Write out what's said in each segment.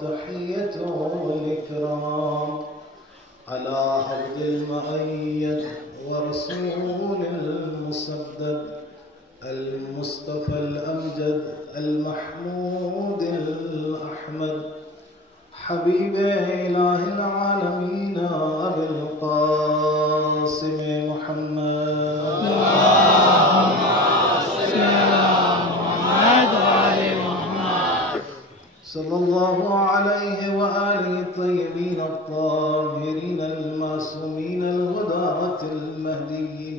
والتحية والإكرام على عبد المؤيد ورسول المسدد المصطفى الأمجد المحمود الأحمد حبيب إله العالمين أبي القاسم محمد اللهم صل على محمد وآل محمد صلى الله عليه وآله الطيبين الطاهرين المعصومين الهداة المهديين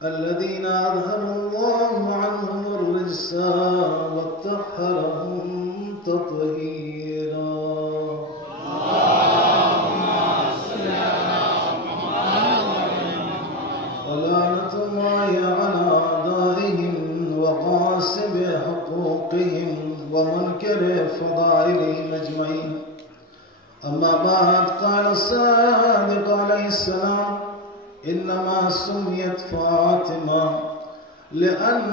الذين أظهر الله عنهم الرجس وطهرهم تطهيرا اللهم صل على محمد ولعنة الله على أعدائهم وغاصب حقوقهم ومنكر فضائلهم أجمعين. أما بعد، قال الصادق عليه السلام: إنما سميت فاطمة لأن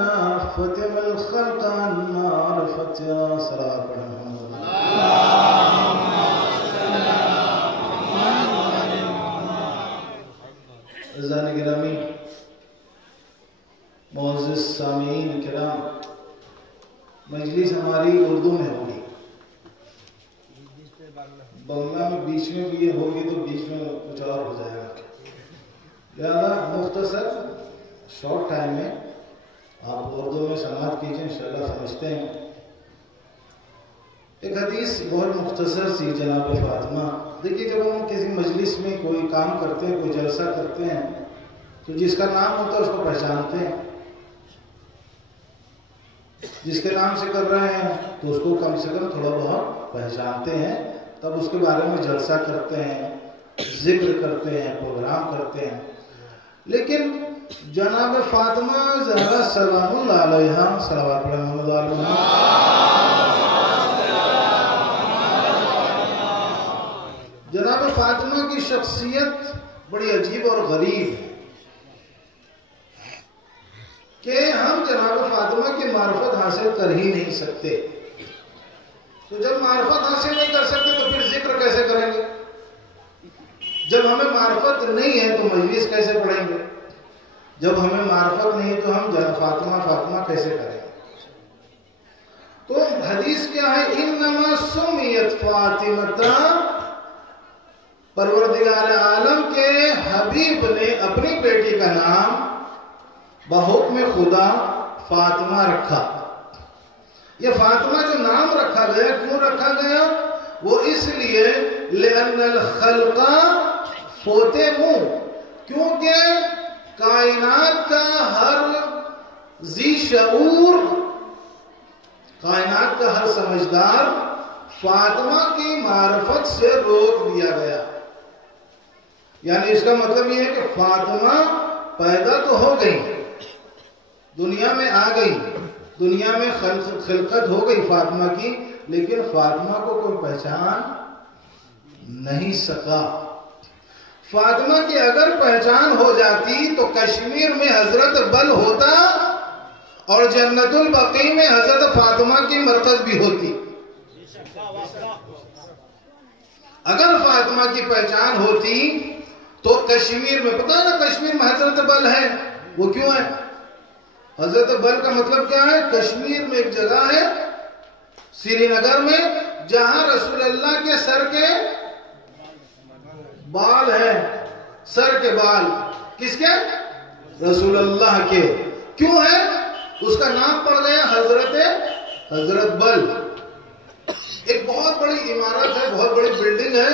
فتم الخلق عن معرفتها. صلاة محمد. اللهم صل على محمد. عزیزان گرامی، معزز سامعین کرام، مجلس ہماری اردو میں ہوگی، بنگلہ میں بیچ میں بھی یہ ہوگی تو بیچ میں کچھ اور ہو جائے گا. لہذا مختصر شارٹ ٹائم میں آپ اردو میں سماعت کیجئے، انشاءاللہ سمجھتے ہیں. ایک حدیث بہت مختصر سی جناب فاطمہ. دیکھیے، جب ہم کسی مجلس میں کوئی کام کرتے ہیں، کوئی جلسہ کرتے ہیں، تو جس کا نام ہوتا ہے اس کو پہچانتے ہیں. جس کے نام سے کر رہے ہیں تو اس کو کم سے کم تھوڑا بہت پہچانتے ہیں، تب اس کے بارے میں جلسہ کرتے ہیں، ذکر کرتے ہیں، پروگرام کرتے ہیں. لیکن جناب فاطمہ زہرا سلام اللہ علیہا، صلوات محمد علیہ، جناب فاطمہ کی شخصیت بڑی عجیب اور غریب ہے کہ ہم جناب فاطمہ کی معرفت حاصل کر ہی نہیں سکتے. تو جب معرفت حاصل نہیں کر سکتے تو پھر ذکر کیسے کریں گے؟ جب ہمیں معرفت نہیں ہے تو مجلس کیسے پڑھیں گے؟ جب ہمیں معرفت نہیں ہے تو ہم فاطمہ فاطمہ کیسے کریں گے؟ تو حدیث کیا ہے؟ انما سمیت فاطمہ، پروردگار عالم کے حبیب نے اپنی بیٹی کا نام بحکم خدا فاطمہ رکھا. یہ فاطمہ جو نام رکھا گیا، کیوں رکھا گیا؟ وہ اس لیے لأن الخلق فوتموا، کیونکہ کائنات کا ہر ذی شعور، کائنات کا ہر سمجھدار فاطمہ کی معرفت سے روک دیا گیا. یعنی اس کا مطلب یہ ہے کہ فاطمہ پیدا تو ہو گئی، دنیا میں آ گئی، دنیا میں خلقت ہو گئی فاطمہ کی، لیکن فاطمہ کو کوئی پہچان نہیں سکا. فاطمہ کی اگر پہچان ہو جاتی تو کشمیر میں حضرت بل ہوتا اور جنت البقیع میں حضرت فاطمہ کی مرکز بھی ہوتی. اگر فاطمہ کی پہچان ہوتی تو کشمیر میں، پتہ ہے نا کشمیر میں حضرت بل ہے، وہ کیوں ہے؟ حضرت بل کا مطلب کیا ہے؟ کشمیر میں ایک جگہ ہے سری نگر میں جہاں رسول اللہ کے سر کے بال ہیں. سر کے بال کس کے؟ رسول اللہ کے. کیوں ہے؟ اس کا نام پڑ گیا حضرت بل. ایک بہت بڑی عمارت ہے، بہت بڑی بلڈنگ ہے،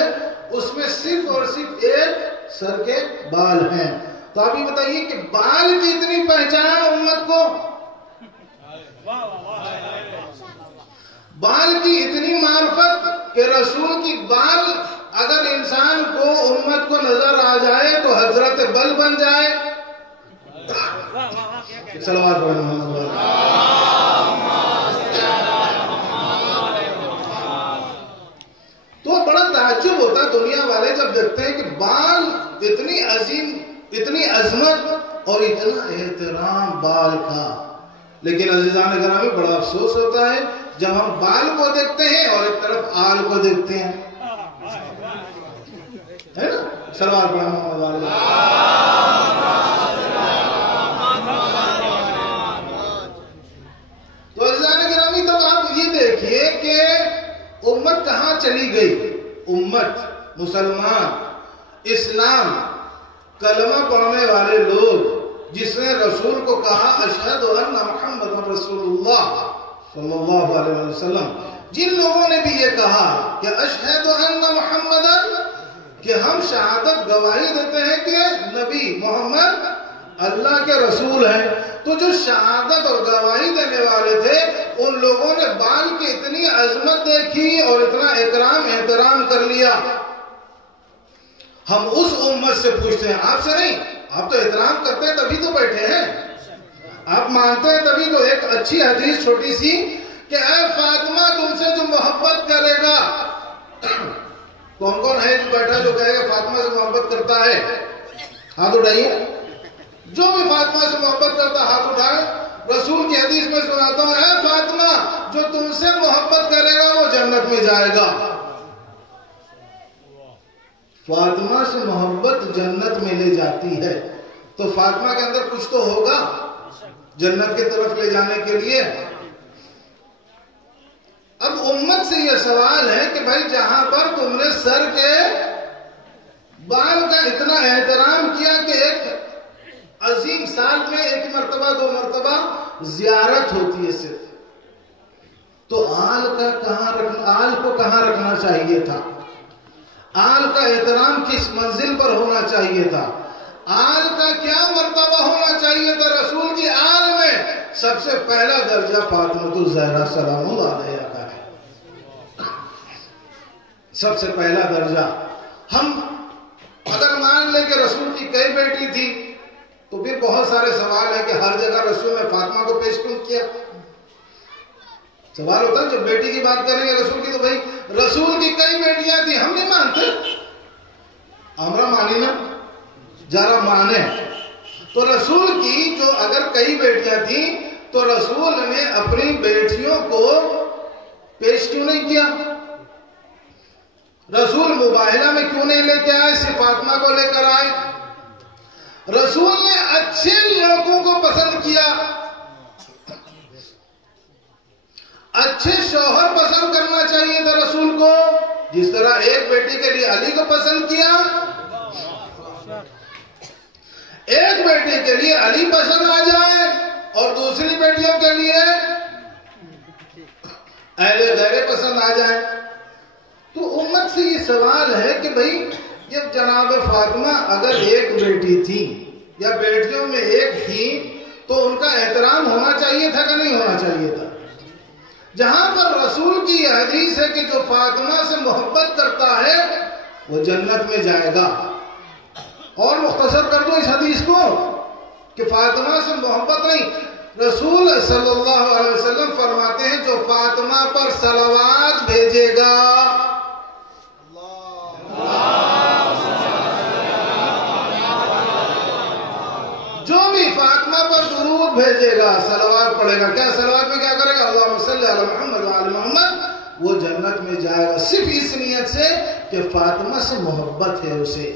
اس میں صرف اور صرف ایک سر کے بال ہیں. تو آپ یہ بتائیے کہ بال کی اتنی پہچان امت کو، بال کی اتنی معرفت کہ رسول کی بال اگر انسان کو امت کو نظر آ جائے تو حضرت بل بن جائے. صلوات محمد. تو بڑا تعجب ہوتا ہے دنیا والے جب دیکھتے ہیں کہ بال اتنی عظیم، اتنی عظمت اور اتنا احترام بال کا. لیکن عزیزان گرامی، بڑا افسوس ہوتا ہے جب ہم بال کو دیکھتے ہیں اور ایک طرف آل کو دیکھتے ہیں، ہے نا؟ سلوات پڑھا محمد والا۔ تو عزیزان گرامی، تو آپ یہ دیکھیے کہ امت کہاں چلی گئی؟ امت، مسلمان، اسلام، کلمہ پڑھنے والے لوگ، جس نے رسول کو کہا اشہد ان محمد رسول اللہ صلی اللہ علیہ وسلم، جن لوگوں نے بھی یہ کہا کہ اشہد ان محمد، کہ ہم شہادت گواہی دیتے ہیں کہ نبی محمد اللہ کے رسول ہیں، تو جو شہادت اور گواہی دینے والے تھے ان لوگوں نے بال کی اتنی عظمت دیکھی اور اتنا اکرام احترام کر لیا۔ ہم اس امت سے پوچھتے ہیں، آپ سے نہیں، آپ تو احترام کرتے ہیں تبھی تو بیٹھے ہیں، آپ مانتے ہیں تبھی تو۔ ایک اچھی حدیث چھوٹی سی کہ اے فاطمہ تم سے جو محبت کرے گا، کون کون ہے جو بیٹھا جو کہے گا فاطمہ سے محبت کرتا ہے؟ ہاتھ اٹھائیے۔ جو بھی فاطمہ سے محبت کرتا ہاتھ اٹھائے۔ رسول کی حدیث میں سناتا ہوں، اے فاطمہ جو تم سے محبت کرے گا وہ جنت میں جائے گا۔ فاطمہ سے محبت جنت میں لے جاتی ہے، تو فاطمہ کے اندر کچھ تو ہوگا جنت کی طرف لے جانے کے لیے۔ اب امت سے یہ سوال ہے کہ بھائی جہاں پر تم نے سر کے بال کا اتنا احترام کیا کہ ایک عظیم سال میں ایک مرتبہ 2 مرتبہ زیارت ہوتی ہے صرف، تو آل کو کہاں رکھنا چاہیے تھا؟ آل کا احترام کس منزل پر ہونا چاہیے تھا؟ آل کا کیا مرتبہ ہونا چاہیے تھا؟ رسول کی آل میں سب سے پہلا درجہ فاطمہ الزہرا سلام اللہ علیہا کا ہے، سب سے پہلا درجہ۔ ہم اگر مان لیں کہ رسول کی کئی بیٹی تھی تو پھر بہت سارے سوال ہے کہ ہر جگہ رسول نے فاطمہ کو پیش کیوں کیا؟ سوال ہوتا ہے جب بیٹی کی بات کریں گے رسول کی، تو بھائی رسول کی کئی بیٹیاں تھی، ہم نہیں مانتے، ہمارا مانی نا ذرا مانے۔ تو رسول کی جو اگر کئی بیٹیاں تھیں تو رسول نے اپنی بیٹیوں کو پیش کیوں نہیں کیا؟ رسول مباہلہ میں کیوں نہیں لے کے آئے، صرف فاطمہ کو لے کر آئے؟ رسول نے اچھے لڑکوں کو پسند کیا، اچھے شوہر پسند کرنا چاہیے تھا رسول کو، جس طرح ایک بیٹی کے لیے علی کو پسند کیا، ایک بیٹی کے لیے علی پسند آ جائے اور دوسری بیٹیوں کے لیے اہل غیرے پسند آ جائے۔ تو امت سے یہ سوال ہے کہ بھائی جب جناب فاطمہ اگر ایک بیٹی تھی یا بیٹیوں میں ایک تھی تو ان کا احترام ہونا چاہیے تھا کہ نہیں ہونا چاہیے تھا؟ جہاں پر رسول کی یہ حدیث ہے کہ جو فاطمہ سے محبت کرتا ہے وہ جنت میں جائے گا، اور مختصر کر دو اس حدیث کو کہ فاطمہ سے محبت نہیں، رسول صلی اللہ علیہ وسلم فرماتے ہیں جو فاطمہ پر صلوات بھیجے گا، جو بھی فاطمہ پر درود بھیجے گا، صلوات پڑھے گا، کیا صلوات میں کیا کرے گا؟ اللہم صلی علی محمد وعلی محمد، وہ جنت میں جائے گا، صرف اس نیت سے کہ فاطمہ سے محبت ہے اسے،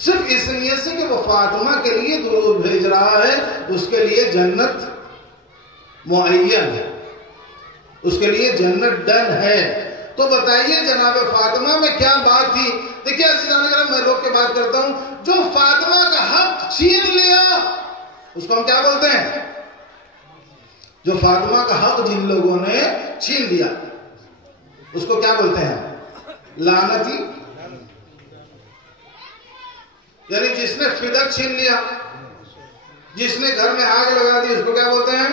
صرف اس نیت سے کہ وہ فاطمہ کے لیے درود بھیج رہا ہے، اس کے لیے جنت معین ہے، اس کے لیے جنت ڈن ہے۔ تو بتائیے جناب فاطمہ میں کیا بات تھی؟ دیکھیے عزیزان کرام، میں لوگ کی بات کرتا ہوں، جو فاطمہ کا حق چھین لیا اس کو ہم کیا بولتے ہیں؟ جو فاطمہ کا حق جن لوگوں نے چھین لیا اس کو کیا بولتے ہیں؟ لعنتی۔ یعنی جس نے فدق چھین لیا، جس نے گھر میں آگ لگا دی، اس کو کیا بولتے ہیں؟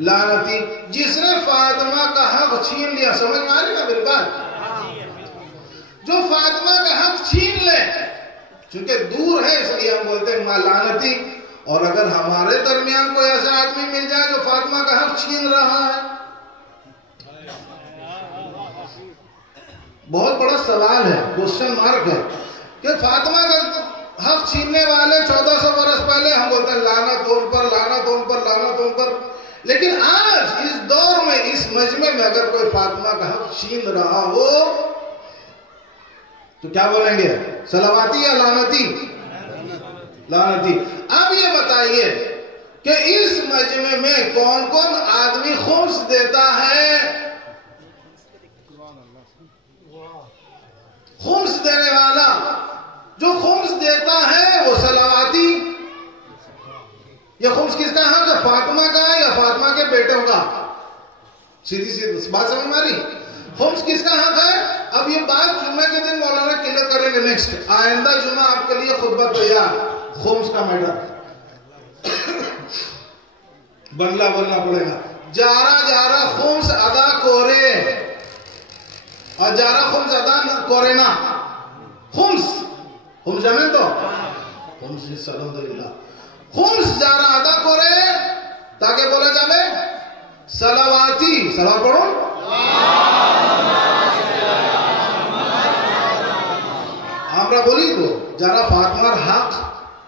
لعنتی۔ جس نے فاطمہ کا حق چھین لیا، سمجھ میں آ رہی نا میری بات؟ جو فاطمہ کا حق چھین لے، چونکہ دور ہے اس لیے ہم بولتے ہیں لعنتی۔ اور اگر ہمارے درمیان کوئی ایسا آدمی مل جائے جو فاطمہ کا حق چھین رہا ہے، بہت بڑا سوال ہے، کوشچن مارک ہے کہ فاطمہ کا حق چھیننے والے 1400 برس پہلے ہم بولتے ہیں لعنت ان پر، لعنت ان پر، لعنت ان پر۔ لیکن آج اس دور میں اس مجمع میں اگر کوئی فاطمہ کا حق چھین رہا ہو تو کیا بولیں گے؟ صلواتی یا لعنتی؟ لعنتی۔ اب یہ بتائیے کہ اس مجمع میں کون کون آدمی خمس دیتا ہے؟ خمس دینے والا جو خمس دیتا ہے وہ صلواتی۔ یہ خمس کس کا حق ہے؟ فاطمہ کا یا فاطمہ کے بیٹوں کا؟ سیدھی سی بات سمجھ میں آ رہی؟ خمس کس کا حق ہے؟ اب یہ بات جمعہ کے دن مولانا کلیئر کریں گے۔ نیکسٹ آئندہ جمعہ آپ کے لیے خطبہ تیار، خمس کا میٹر بنگلہ بولنا پڑے گا۔ جارا خمس ادا کورے اور جارا خمس ادا کورے نا۔ خمس جانے تو خمس الحمدللہ خمس جارا ادا کورے تاکہ بولا جائے صلواتی۔ صلوات پڑھو۔ আমরা বলি তো যারা ফাতেমার হক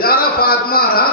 যারা ফাতেমার হক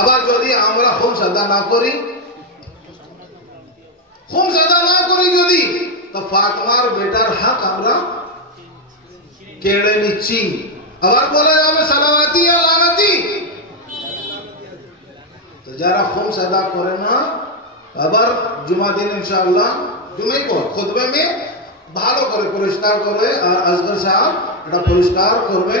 আবার যদি আমরা খুমস আদা না করি, খুমস আদা না করি যদি, তো ফাতেমার বেটার হক আমরা কেড়ে নিচ্ছি। আবার বলা যাবে সালাওয়াতি আর লানাতি। তো যারা খুমস আদা করে না, আবার জুমা দিন ইনশাআল্লাহ জুমাই পর খুতবা মে ভালো করে পরিষ্কার করে আর আসগর সাহেব এটা পরিষ্কার করবেন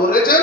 করেছেন।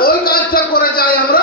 ওই কাজটা করে যাই আমরা,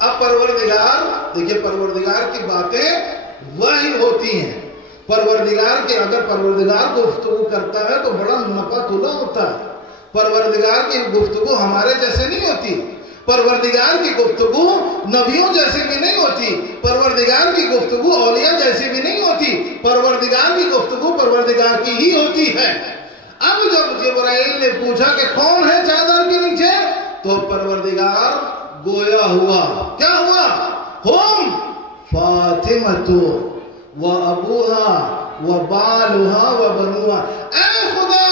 اب پروردگار دیکھیے پروردگار کی باتیں وہی ہوتی ہیں. پروردگار کے اگر پروردگار گفتگو کرتا ہے تو بڑا نفع تلا ہوتا ہے. پروردگار کی گفتگو ہمارے جیسے نہیں ہوتی. پروردگار کی گفتگو نبیوں جیسی بھی نہیں ہوتی. پروردگار کی گفتگو اولیاء جیسی بھی نہیں ہوتی. پروردگار کی گفتگو پروردگار کی ہی ہوتی ہے. اب جب جبرائیل نے پوچھا کہ کون ہے چادر کے نیچے, تو پروردگار گویا ہوا. کیا ہوا؟ ہم فاطمۃ و ابوہا و بالہا و بنوہا. اے خدا,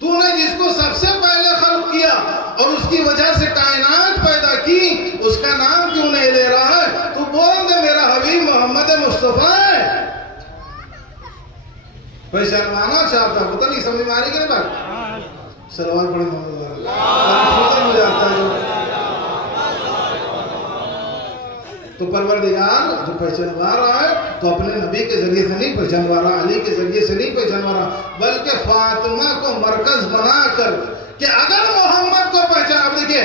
تو نے جس کو سب سے پہلے خلق کیا اور اس کی وجہ سے کائنات پیدا کی, اس کا نام کیوں نہیں لے رہا ہے؟ تو بول دے میرا حبیب محمد مصطفیٰ ہے. پہچانوانا چاہتا, پتہ نہیں سمجھ میں آ رہی کہ نہیں بات؟ سلوات پڑھیں ختم ہو جاتا ہے. تو پروردگار جو پہچانوا رہا ہے تو اپنے نبی کے ذریعے سے نہیں پہچانوا رہا, علی کے ذریعے سے نہیں پہچانوا رہا, بلکہ فاطمہ کو مرکز بنا کر کہ اگر محمد کو پہچان. اب دیکھیے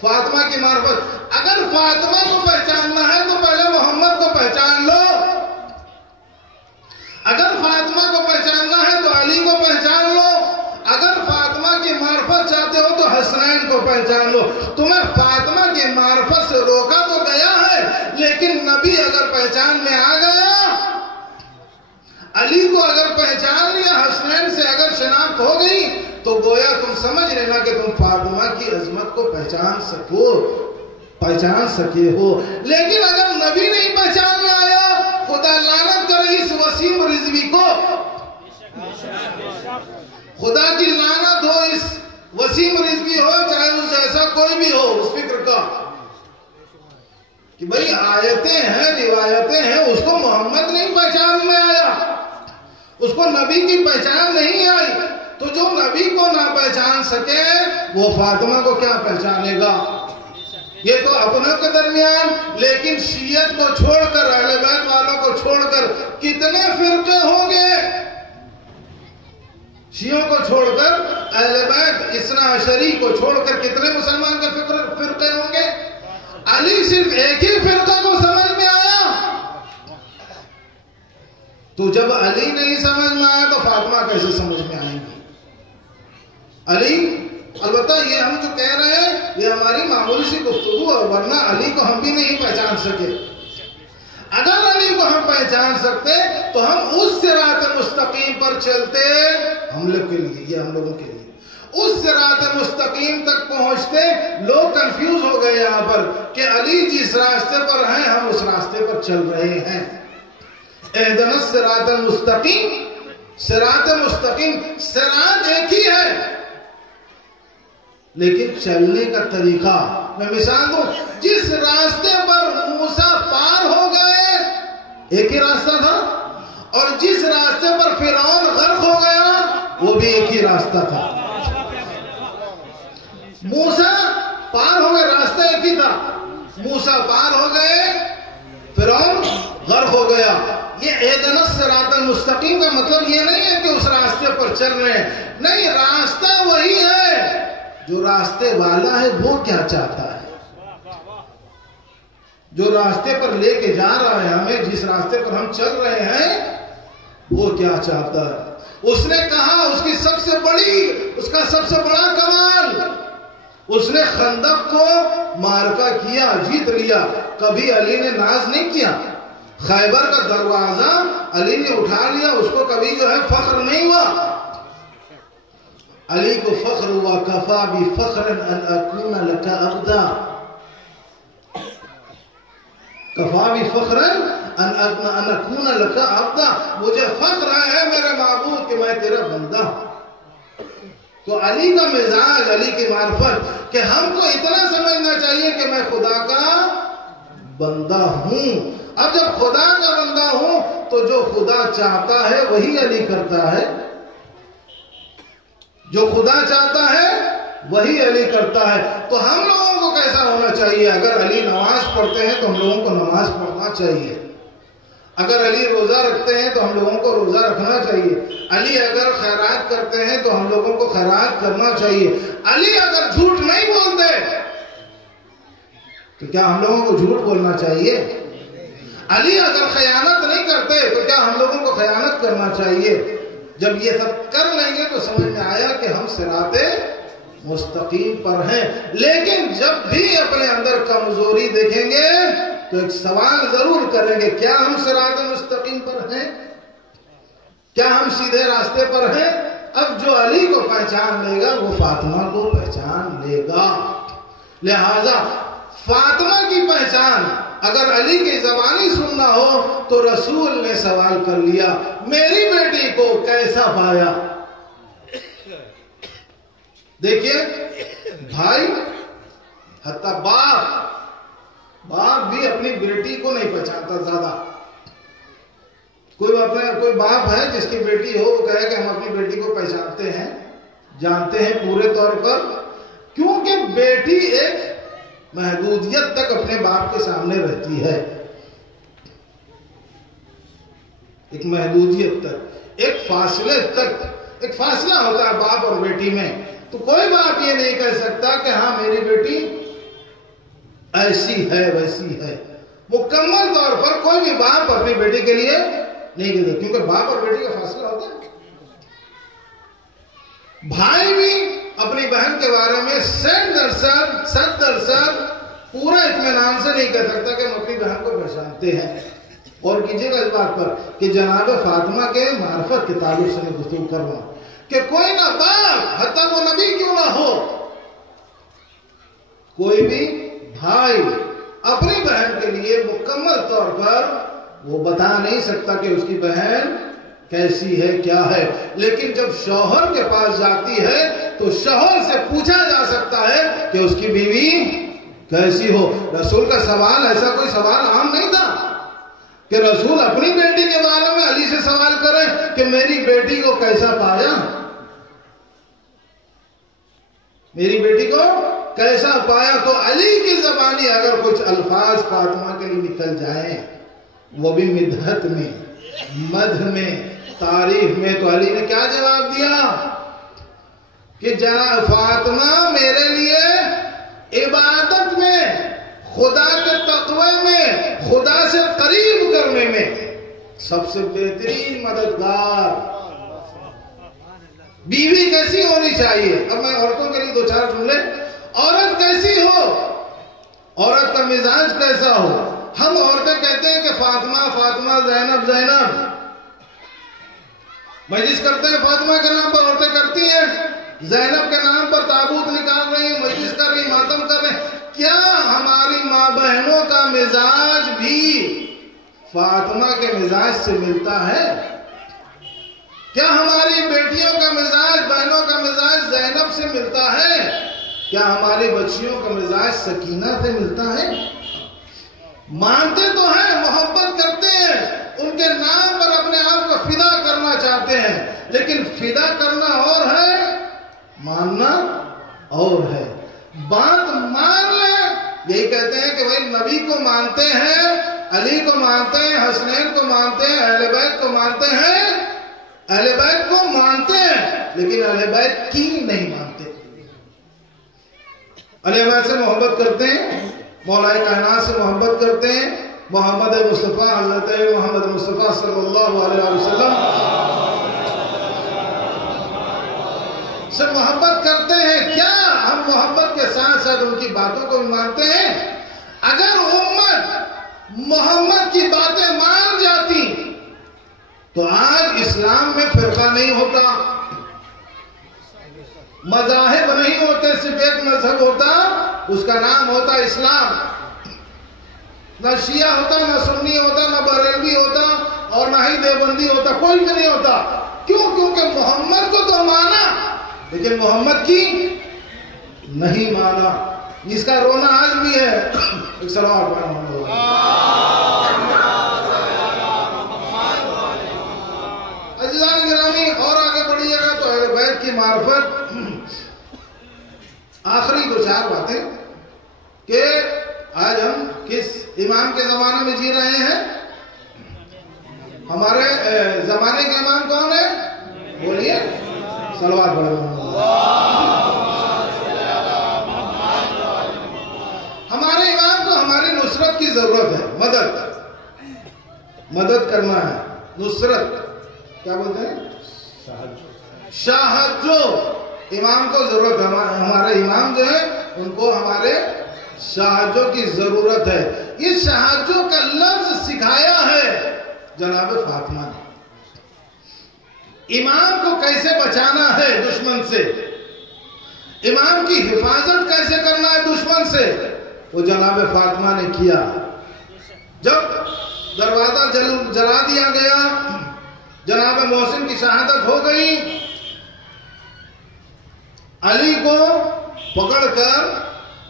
فاطمہ کی معرفت, اگر فاطمہ کو پہچاننا ہے تو پہلے محمد کو پہچان لو. اگر فاطمہ کو پہچاننا ہے تو علی کو پہچان لو. اگر فاطمہ کی معرفت چاہتے ہو تو حسنین کو پہچان لو. تمہیں فاطمہ کی معرفت سے روکا تو گیا ہے, لیکن نبی اگر پہچان میں آ گیا, علی کو اگر پہچان لیا, حسنین سے اگر شناخت ہو گئی, تو گویا تم سمجھ لینا کہ تم فاطمہ کی عظمت کو پہچان سکے ہو. لیکن اگر نبی نہیں پہچان میں آیا, خدا لعنت کرے اس وسیم رضوی کو, خدا کی لعنت ہو اس وسیم رضوی ہو, چاہے اس جیسا کوئی بھی ہو, اس فکر کا کہ بھئی آیتیں ہیں, روایتیں ہیں, اس کو محمد نہیں پہچان میں آیا, اس کو نبی کی پہچان نہیں آئی, تو جو نبی کو نہ پہچان سکے وہ فاطمہ کو کیا پہچانے گا؟ یہ تو اپنوں کے درمیان. لیکن شیعت کو چھوڑ کر, اہل بیت والوں کو چھوڑ کر کتنے فرقے ہوں گے؟ شیعوں کو چھوڑ کر, اہل بیت اثنا عشری کو چھوڑ کر کتنے مسلمان کے فرقے ہوں گے؟ علی صرف ایک ہی فرقہ کو سمجھ میں آیا. تو جب علی نہیں سمجھ میں آیا تو فاطمہ کیسے سمجھ میں آئیں گی؟ علی, البتہ یہ ہم جو کہہ رہے ہیں یہ ہماری معمولی سی گفتگو ہے, ورنہ علی کو ہم بھی نہیں پہچان سکے. اگر علی کو ہم پہچان سکتے تو ہم اس صراط مستقیم پر چلتے, ہم لوگ کے لیے, یہ ہم لوگوں کے لیے اس صراط مستقیم تک پہنچتے. لوگ کنفیوز ہو گئے یہاں پر کہ علی جس راستے پر ہیں ہم اس راستے پر چل رہے ہیں. اہدنا الصراط المستقیم, صراط مستقیم, صراط ایک ہی ہے لیکن چلنے کا طریقہ. میں مثال دوں, جس راستے پر موسیٰ پار ہو گئے ایک ہی راستہ تھا, اور جس راستے پر فرعون غرق ہو گیا وہ بھی ایک ہی راستہ تھا. موسیٰ پار ہو گئے, راستہ ایک ہی تھا. موسیٰ پار ہو گئے, فرعون غرق ہو گیا. یہ اہدنا الصراط المستقیم کا مطلب یہ نہیں ہے کہ اس راستے پر چل رہے ہیں, نہیں, راستہ وہی ہے. جو راستے والا ہے وہ کیا چاہتا ہے, جو راستے پر لے کے جا رہا ہے ہمیں, جس راستے پر ہم چل رہے ہیں وہ کیا چاہتا ہے. اس نے کہا, اس کی سب سے بڑی, اس کا سب سے بڑا کمال, اس نے خندق کو مارکا کیا, جیت لیا. کبھی علی نے ناز نہیں کیا. خیبر کا دروازہ علی نے اٹھا لیا, اس کو کبھی جو ہے فخر نہیں ہوا. علی کو فخر ہوا, کفا بی فخرا ان اکون لک عبدا, کفا بی فخرا ان اکون لک عبدا, مجھے فخر ہے میرے معبود کہ میں تیرا بندہ ہوں. تو علی کا مزاج, علی کی معرفت کہ ہم کو اتنا سمجھنا چاہیے کہ میں خدا کا بندہ ہوں. اب جب خدا کا بندہ ہوں تو جو خدا چاہتا ہے وہی علی کرتا ہے, جو خدا چاہتا ہے وہی علی کرتا ہے. تو ہم لوگوں کو کیسا ہونا چاہیے؟ اگر علی نماز پڑھتے ہیں تو ہم لوگوں کو نماز پڑھنا چاہیے. اگر علی روزہ رکھتے ہیں تو ہم لوگوں کو روزہ رکھنا چاہیے. علی اگر خیرات کرتے ہیں تو ہم لوگوں کو خیرات کرنا چاہیے. علی اگر جھوٹ نہیں بولتے تو کیا ہم لوگوں کو جھوٹ بولنا چاہیے؟ علی اگر خیانت نہیں کرتے تو کیا ہم لوگوں کو خیانت کرنا چاہیے؟ جب یہ سب کر لیں گے تو سمجھ میں آیا کہ ہم صراط مستقیم پر ہیں. لیکن جب بھی اپنے اندر کمزوری دیکھیں گے تو ایک سوال ضرور کریں گے، کیا ہم صراط مستقیم پر ہیں؟ کیا ہم سیدھے راستے پر ہیں؟ اب جو علی کو پہچان لے گا وہ فاطمہ کو پہچان لے گا. لہذا فاطمہ کی پہچان اگر علی کی زبانی سننا ہو تو رسول نے سوال کر لیا، میری بیٹی کو کیسا پایا؟ دیکھیے بھائی، حتی باپ بھی اپنی بیٹی کو نہیں پہچانتا زیادہ. کوئی باپ ہے جس کی بیٹی ہو وہ کہے کہ ہم اپنی بیٹی کو پہچانتے ہیں، جانتے ہیں پورے طور پر، کیونکہ بیٹی ایک محدودیت تک اپنے باپ کے سامنے رہتی ہے. ایک محدودیت تک، ایک فاصلے تک، ایک فاصلہ ہوتا ہے باپ اور بیٹی میں. تو کوئی باپ یہ نہیں کہہ سکتا کہ ہاں میری بیٹی ایسی ہے ویسی ہے. مکمل طور پر کوئی بھی باپ اپنی بیٹی کے لیے نہیں کہتا، کیونکہ باپ اور بیٹی کا فاصلہ ہوتا ہے. بھائی بھی اپنی بہن کے بارے میں 100% پورا اطمینان سے نہیں کہہ سکتا کہ ہم اپنی بہن کو پہچانتے ہیں. اور کیجیے گا اس بات پر کہ جناب فاطمہ کے معرفت کے تعلق سے میں گفتگو کر رہا ہوں کہ کوئی نہ باپ، حتی وہ نبی کیوں نہ ہو، کوئی بھی بھائی اپنی بہن کے لیے مکمل طور پر وہ بتا نہیں سکتا کہ اس کی بہن کیسی ہے، کیا ہے. لیکن جب شوہر کے پاس جاتی ہے تو شوہر سے پوچھا جا سکتا ہے کہ اس کی بیوی کیسی ہو. رسول کا سوال ایسا کوئی سوال عام نہیں تھا کہ رسول اپنی بیٹی کے بارے میں علی سے سوال کریں کہ میری بیٹی کو کیسا پایا، میری بیٹی کو کیسا پایا. تو علی کی زبانی اگر کچھ الفاظ فاطمہ کے لیے نکل جائیں، وہ بھی مدحت میں، مدح میں، تعریف میں، تو علی نے کیا جواب دیا کہ جناب فاطمہ میرے لیے عبادت میں، خدا کے تقوی میں، خدا سے قریب کرنے میں سب سے بہترین مددگار. بیوی کیسی ہونی چاہیے؟ اب میں عورتوں کے لیے 2-4 جملے. عورت کیسی ہو، عورت کا مزاج کیسا ہو. ہم عورتیں کہتے ہیں کہ فاطمہ فاطمہ، زینب زینب، مجلس کرتے ہیں فاطمہ کے نام پر، عورتیں کرتی ہیں. زینب کے نام پر تابوت نکال رہی ہیں، مجلس کر رہی ہیں، ماتم کر رہے ہیں. کیا ہماری ماں بہنوں کا مزاج بھی فاطمہ کے مزاج سے ملتا ہے؟ کیا ہماری بیٹیوں کا مزاج، بہنوں کا مزاج زینب سے ملتا ہے؟ کیا ہماری بچیوں کا مزاج سکینہ سے ملتا ہے؟ مانتے تو ہیں، محبت کرتے ہیں، ان کے نام پر اپنے آپ کو فدا کرنا چاہتے ہیں، لیکن فدا کرنا اور ہے، ماننا اور ہے. بات مان لیں، یہی کہتے ہیں کہ بھائی نبی کو مانتے ہیں، علی کو مانتے ہیں، حسنین کو مانتے ہیں، اہل بیت کو مانتے ہیں، اہل بیت کو مانتے ہیں، لیکن اہل بیت کی نہیں مانتے. اہل بیت سے محبت کرتے ہیں، مولا کائنات سے محبت کرتے ہیں، محمد مصطفیٰ، حضرت محمد مصطفیٰ صلی اللہ علیہ وسلم سے محبت کرتے ہیں. کیا ہم محبت کے ساتھ ساتھ ان کی باتوں کو بھی مانتے ہیں؟ اگر امت محمد کی باتیں مان جاتی تو آج اسلام میں فرقہ نہیں ہوتا، مذاہب نہیں ہوتے، صرف ایک مذہب ہوتا، اس کا نام ہوتا اسلام. نہ شیعہ ہوتا، نہ سنی ہوتا، نہ بریلوی ہوتا، اور نہ ہی دیوبندی ہوتا، کوئی بھی نہیں ہوتا. کیوں؟ کیونکہ محمد کو تو مانا لیکن محمد کی نہیں مانا. جس کا رونا آج بھی ہے. ایک سلام عزیزان گرامی، اور آگے بڑھیے گا تو اہل بیت کی معرفت. آخری 2-4 باتیں کہ آج ہم کس امام کے زمانے میں جی رہے ہیں. ہمارے زمانے کے امام کون ہے؟ بولیے. صلوات پڑھو. ہمارے امام کو نصرت کی ضرورت ہے، مدد کرنا ہے، نصرت کیا بولتے ہیں، شاہجو، امام کو ضرورت ہے، ہمارے امام جو ہیں ان کو ہمارے شاہجو کی ضرورت ہے۔ یہ شاہجو کا لفظ سکھایا ہے جناب فاطمہ نے، امام کو کیسے بچانا ہے دشمن سے، امام کی حفاظت کیسے کرنا ہے دشمن سے، وہ جناب فاطمہ نے کیا۔ جب دروازہ جلا دیا گیا، جناب محسن کی شہادت ہو گئی، علی کو پکڑ کر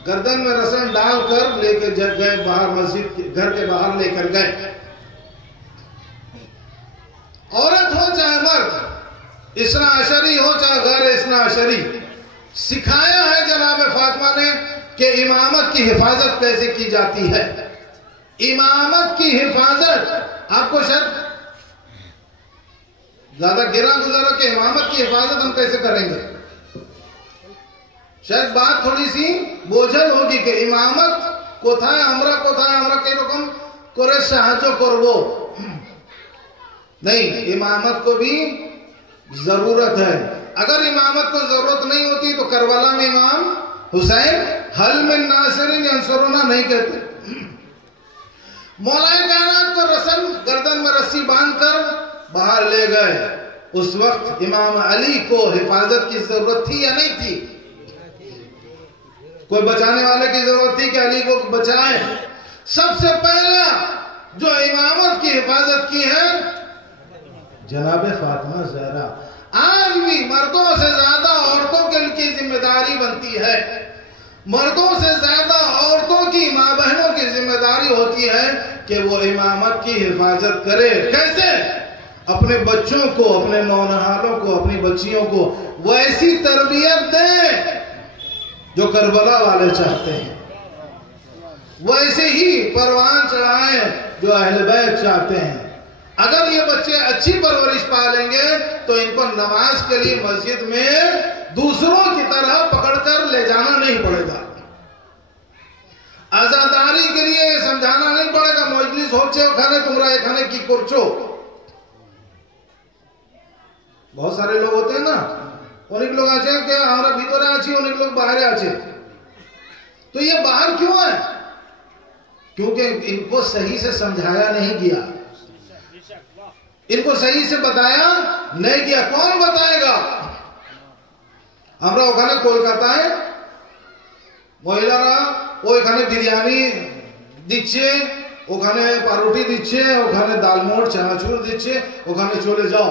گردن میں رسن ڈال کر لے کے گئے باہر، مسجد گھر کے باہر لے کر گئے۔ عورت ہو چاہے مرد، اسنا عشری ہو چاہے غیر اسنا عشری، سکھایا ہے جناب فاطمہ نے کہ امامت کی حفاظت کیسے کی جاتی ہے۔ امامت کی حفاظت آپ کو شاید زیادہ گرا گزرا کہ امامت کی حفاظت ہم کیسے کریں گے، شاید بات تھوڑی سی بوجھل ہوگی کہ امامت কোথায় আমরা কিরকম করে সাহায্য করব। نہیں، امامت کو بھی ضرورت ہے۔ اگر امامت کو ضرورت نہیں ہوتی تو کربلا میں امام حسین حل من ناصرین ینصرنا نہیں کہتے۔ مولا کائنات کو رسن گردن میں رسی باندھ کر باہر لے گئے، اس وقت امام علی کو حفاظت کی ضرورت تھی یا نہیں تھی؟ کوئی بچانے والے کی ضرورت تھی کہ علی کو بچائیں؟ سب سے پہلا جو امامت کی حفاظت کی ہے جناب فاطمہ زہرا۔ آج بھی مردوں سے زیادہ عورتوں کی ذمہ داری بنتی ہے، مردوں سے زیادہ عورتوں کی ماں بہنوں کی ذمہ داری ہوتی ہے کہ وہ امامت کی حفاظت کرے۔ کیسے؟ اپنے بچوں کو، اپنے نونہالوں کو، اپنی بچیوں کو ویسی تربیت دیں جو کربلا والے چاہتے ہیں، ویسے ہی پروان چڑھائیں جو اہل بیت چاہتے ہیں۔ اگر یہ بچے اچھی پرورش پالیں گے تو ان کو نماز کے لیے مسجد میں دوسروں کی طرح پکڑ کر لے جانا نہیں پڑے گا، آزاداری کے لیے سمجھانا نہیں پڑے گا مجلس ہوچے ওখানে তোমরা এখানে কি করছো۔ بہت سارے لوگ ہوتے ہیں نا، অনেক লোক আছে کہ আমরা ভিতরে আছি, অনেক লোক বাইরে আছে। تو یہ باہر کیوں ہے؟ کیونکہ ان کو صحیح سے سمجھایا نہیں گیا، ان کو صحیح سے بتایا نہیں گیا۔ کون بتائے گا؟ আমরা ওখানে কলকাতায় মহিলারা ওইখানে বিরিয়ানি দিচ্ছে, ওখানে পাউরুটি দিচ্ছে, ওখানে দালমোট চানাচুর দিচ্ছে, ওখানে চলে যাও।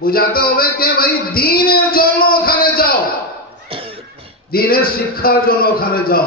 বুঝাতে হবে যে ভাই দ্বীনের জন্য ওখানে যাও, দ্বীনের শিক্ষার জন্য ওখানে যাও।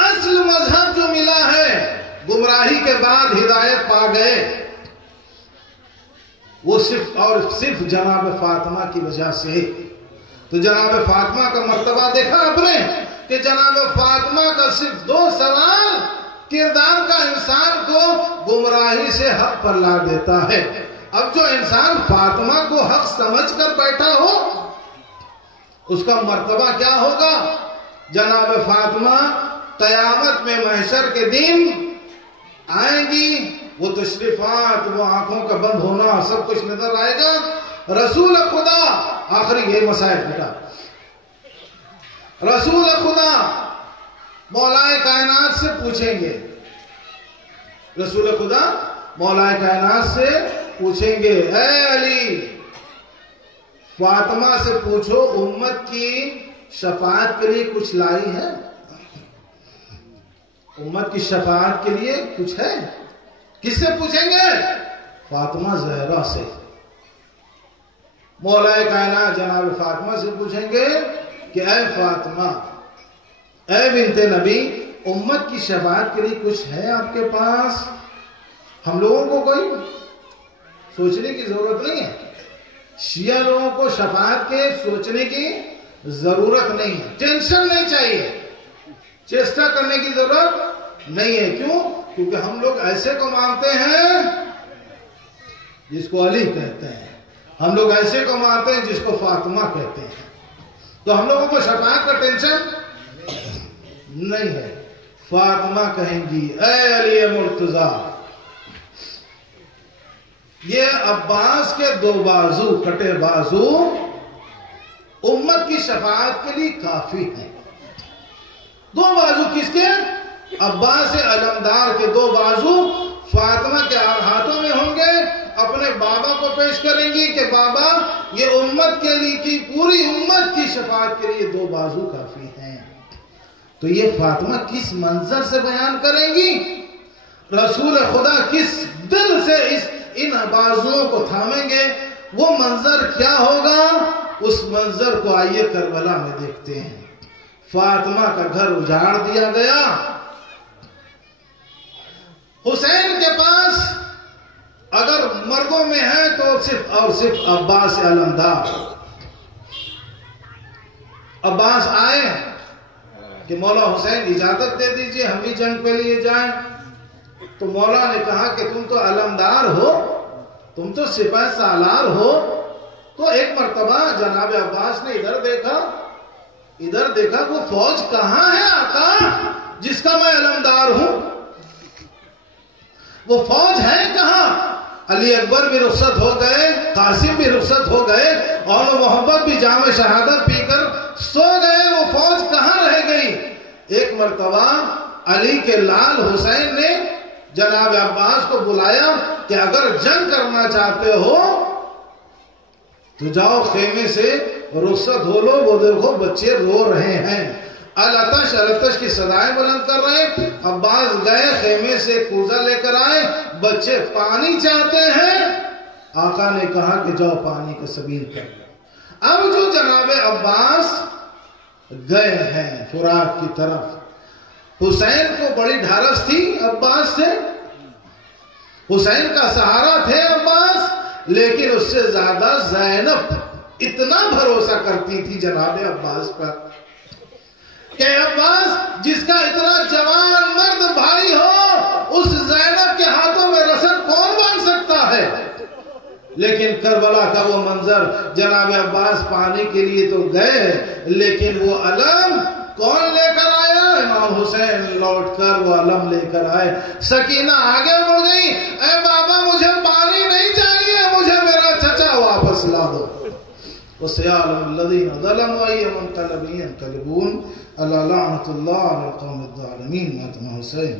اصل مذہب جو ملا ہے، گمراہی کے بعد ہدایت پا گئے، وہ صرف اور صرف جناب فاطمہ کی وجہ سے۔ تو جناب فاطمہ کا مرتبہ دیکھا آپ نے کہ جناب فاطمہ کا صرف 2 سوال کردار کا انسان کو گمراہی سے حق پر لا دیتا ہے۔ اب جو انسان فاطمہ کو حق سمجھ کر بیٹھا ہو، اس کا مرتبہ کیا ہوگا؟ جناب فاطمہ قیامت میں محشر کے دن آئیں گی، وہ تشریفات، وہ آنکھوں کا بند ہونا، سب کچھ نظر آئے گا۔ رسول خدا، آخری یہ مسائل بیٹا، رسول خدا مولا کائنات سے پوچھیں گے، رسول خدا مولا کائنات سے پوچھیں گے، اے علی فاطمہ سے پوچھو امت کی شفاعت کے لیے کچھ لائی ہے؟ امت کی شفاعت کے لیے کچھ ہے؟ کس سے پوچھیں گے؟ فاطمہ زہرا سے۔ مولا کائنات جناب فاطمہ سے پوچھیں گے کہ اے فاطمہ، اے بنت نبی، امت کی شفاعت کے لیے کچھ ہے آپ کے پاس؟ ہم لوگوں کو کوئی سوچنے کی ضرورت نہیں ہے، شیعہ لوگوں کو شفاعت کے سوچنے کی ضرورت نہیں ہے، ٹینشن نہیں چاہیے، چیسٹا کرنے کی ضرورت نہیں ہے۔ کیوں؟ کیونکہ ہم لوگ ایسے کو مانتے ہیں جس کو علی کہتے ہیں، ہم لوگ ایسے کو مانتے ہیں جس کو فاطمہ کہتے ہیں، تو ہم لوگوں کو شفاعت کا ٹینشن نہیں ہے۔ فاطمہ کہیں گی، اے علی مرتضی، یہ عباس کے 2 بازو، کٹے بازو امت کی شفاعت کے لیے کافی ہیں۔ 2 بازو کس کے؟ عباس علمدار کے 2 بازو فاطمہ کے ہاتھوں میں ہوں گے، اپنے بابا کو پیش کریں گی کہ بابا یہ امت کے لیے کی، پوری امت کی شفاعت کے لیے 2 بازو کافی ہیں۔ تو یہ فاطمہ کس منظر سے بیان کریں گی؟ رسول خدا کس دل سے ان بازوؤں کو تھامیں گے؟ وہ منظر کیا ہوگا؟ اس منظر کو آئیے کربلا میں دیکھتے ہیں۔ فاطمہ کا گھر اجاڑ دیا گیا، حسین کے پاس اگر مردوں میں ہے تو صرف اور صرف عباس علمدار۔ عباس آئے کہ مولا حسین اجازت دے دیجئے ہم بھی جنگ پہ لیے جائیں، تو مولا نے کہا کہ تم تو علمدار ہو، تم تو سپاہ سالار ہو۔ تو ایک مرتبہ جناب عباس نے ادھر دیکھا وہ فوج کہاں ہے آقا جس کا میں علمدار ہوں؟ وہ فوج ہے کہاں؟ علی اکبر بھی رخصت ہو گئے، قاسم بھی رخصت ہو گئے، اور محمد بھی جام شہادت پی کر سو گئے، وہ فوج کہاں رہ گئی؟ ایک مرتبہ علی کے لال حسین نے جناب عباس کو بلایا کہ اگر جنگ کرنا چاہتے ہو تو جاؤ خیمے سے رخصت ہو لو، وہ دیکھو بچے رو رہے ہیں، الاتش الاتش کی صدائیں بلند کر رہے ہیں۔ عباس گئے خیمے سے کوزہ لے کر آئے، بچے پانی چاہتے ہیں، آقا نے کہا کہ جاؤ پانی کا سبیل کر۔ اب جو جناب عباس گئے ہیں فرات کی طرف، حسین کو بڑی ڈھارس تھی عباس سے، حسین کا سہارا تھے عباس، لیکن اس سے زیادہ زینب اتنا بھروسہ کرتی تھی جناب عباس پر کہ عباس جس کا اتنا جوان مرد بھائی ہو، اس زینب کے ہاتھوں میں رسن کون بن سکتا ہے؟ لیکن کربلا کا وہ منظر، جناب عباس پانی کے لیے تو گئے، لیکن وہ علم کون لے کر آیا؟ امام حسین لوٹ کر وہ علم لے کر آئے۔ سکینہ آگے بڑھ گئی، اے بابا مجھے پانی نہیں چاہیے، مجھے میرا چچا واپس لا دو۔ وَسَيَعْلَمُ الَّذِينَ ظَلَمُوا أَيَّ مُنقَلَبٍ يَنقَلِبُونَ أَلَا لَعْنَةُ اللَّهِ عَلَى الْقَوْمِ الظَّالِمِينَ۔ حسین